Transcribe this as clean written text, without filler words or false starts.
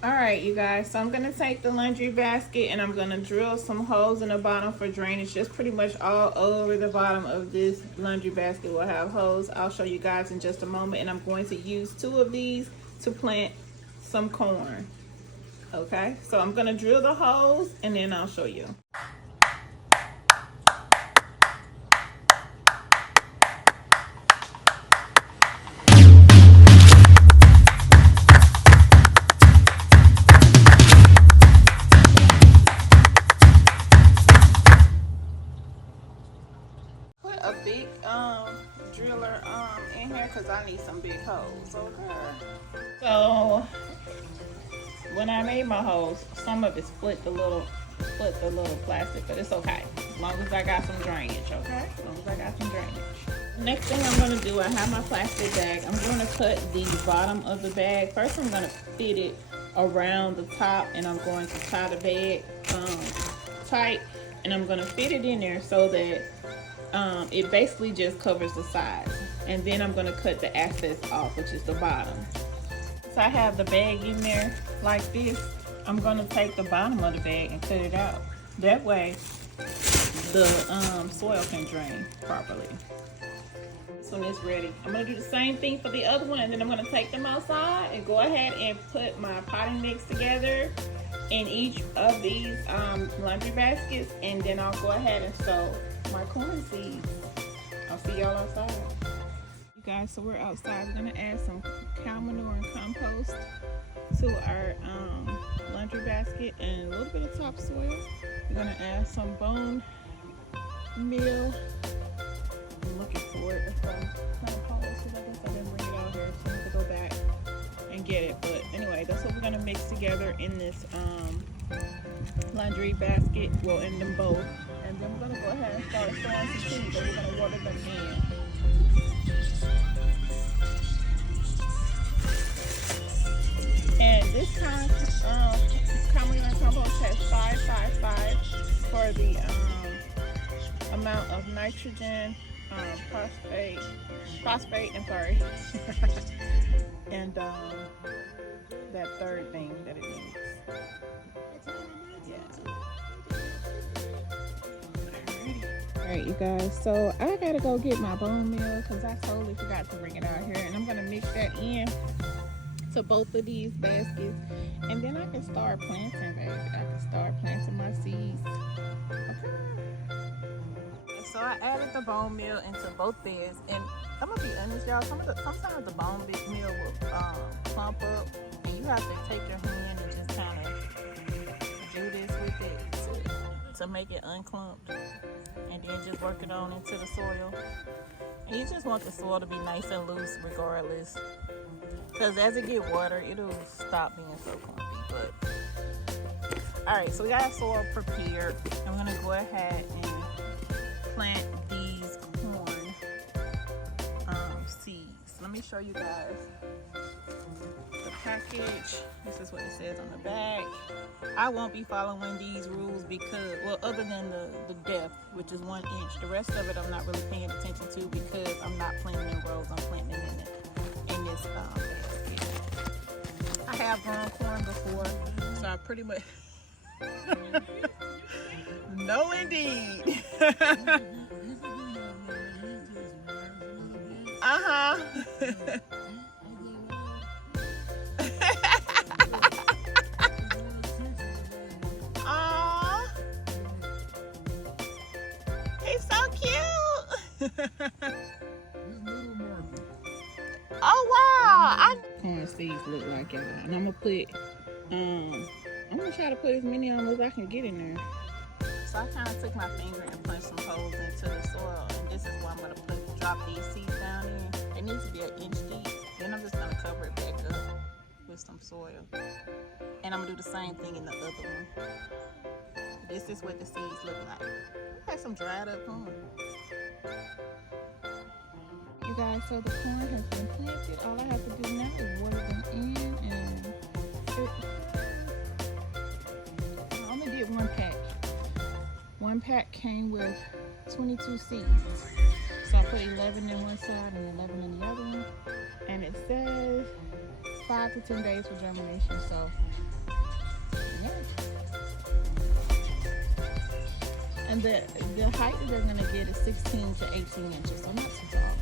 All right, you guys, so I'm gonna take the laundry basket and I'm gonna drill some holes in the bottom for drainage. Just pretty much all over the bottom of this laundry basket will have holes. I'll show you guys in just a moment, and I'm going to use 2 of these to plant some corn. Okay, so I'm gonna drill the holes and then I'll show you. Put a big driller in here because I need some big holes. Okay. So when I made my holes, some of it split the little plastic, but it's okay. As long as I got some drainage, okay? As long as I got some drainage. Next thing I'm gonna do, I have my plastic bag. I'm gonna cut the bottom of the bag. First I'm gonna fit it around the top, and I'm going to tie the bag tight, and I'm gonna fit it in there so that it basically just covers the sides. And then I'm gonna cut the excess off, which is the bottom. So I have the bag in there like this. I'm gonna take the bottom of the bag and cut it out. That way the soil can drain properly. This one is ready. I'm gonna do the same thing for the other one, and then I'm gonna take them outside and go ahead and put my potting mix together in each of these laundry baskets, and then I'll go ahead and sow my corn seeds. I'll see y'all outside. You guys, so we're outside. We're gonna add some cow manure and compost to our laundry basket and a little bit of topsoil. We're gonna add some bone meal. I'm looking for it. It's kind of polished, because I guess I didn't bring it out here, so I need to go back and get it. But anyway, that's what we're gonna mix together in this laundry basket, well, in them both. And then we're gonna go ahead and start sowing some seeds, and we're gonna water them in. And this time, Communal Compost has 5 for the amount of nitrogen, phosphate, I'm sorry, and that third thing that it needs. Alright, you guys, so I gotta go get my bone meal because I totally forgot to bring it out here, and I'm gonna mix that in to both of these baskets, and then I can start planting, baby. I can start planting my seeds. Okay. So I added the bone meal into both beds, and I'm gonna be honest, y'all. Sometimes the bone meal will clump up, and you have to take your hand and just kind of do this with it to make it unclumped, and then just work it on into the soil. And you just want the soil to be nice and loose, regardless, because as it get water, it'll stop being so clumpy. But all right, so we got our soil prepared. I'm gonna go ahead and plant these corn seeds. Let me show you guys the package. This is what it says on the back. I won't be following these rules because, well, other than the depth, which is 1 inch, the rest of it I'm not really paying attention to because I'm not planting in rows. I'm planting in this basket. I have grown corn before, so I pretty much no, indeed. Uh-huh. Aww. He's so cute. Oh wow. Corn seeds look like y'all. And I'm gonna try to put as many on as I can get in there. So I kind of took my finger and punched some holes into the soil, and this is where I'm gonna drop these seeds down in. It needs to be 1 inch deep. Then I'm just gonna cover it back up with some soil, and I'm gonna do the same thing in the other one. This is what the seeds look like. I have some dried up corn. You guys, so the corn has been planted. All I have to do now is water them in, and I only did 1 pack. 1 pack came with 22 seeds. So I put 11 in one side and 11 in the other one. And it says 5 to 10 days for germination. So, yeah. And the height that they're gonna get is 16 to 18 inches. So not too tall.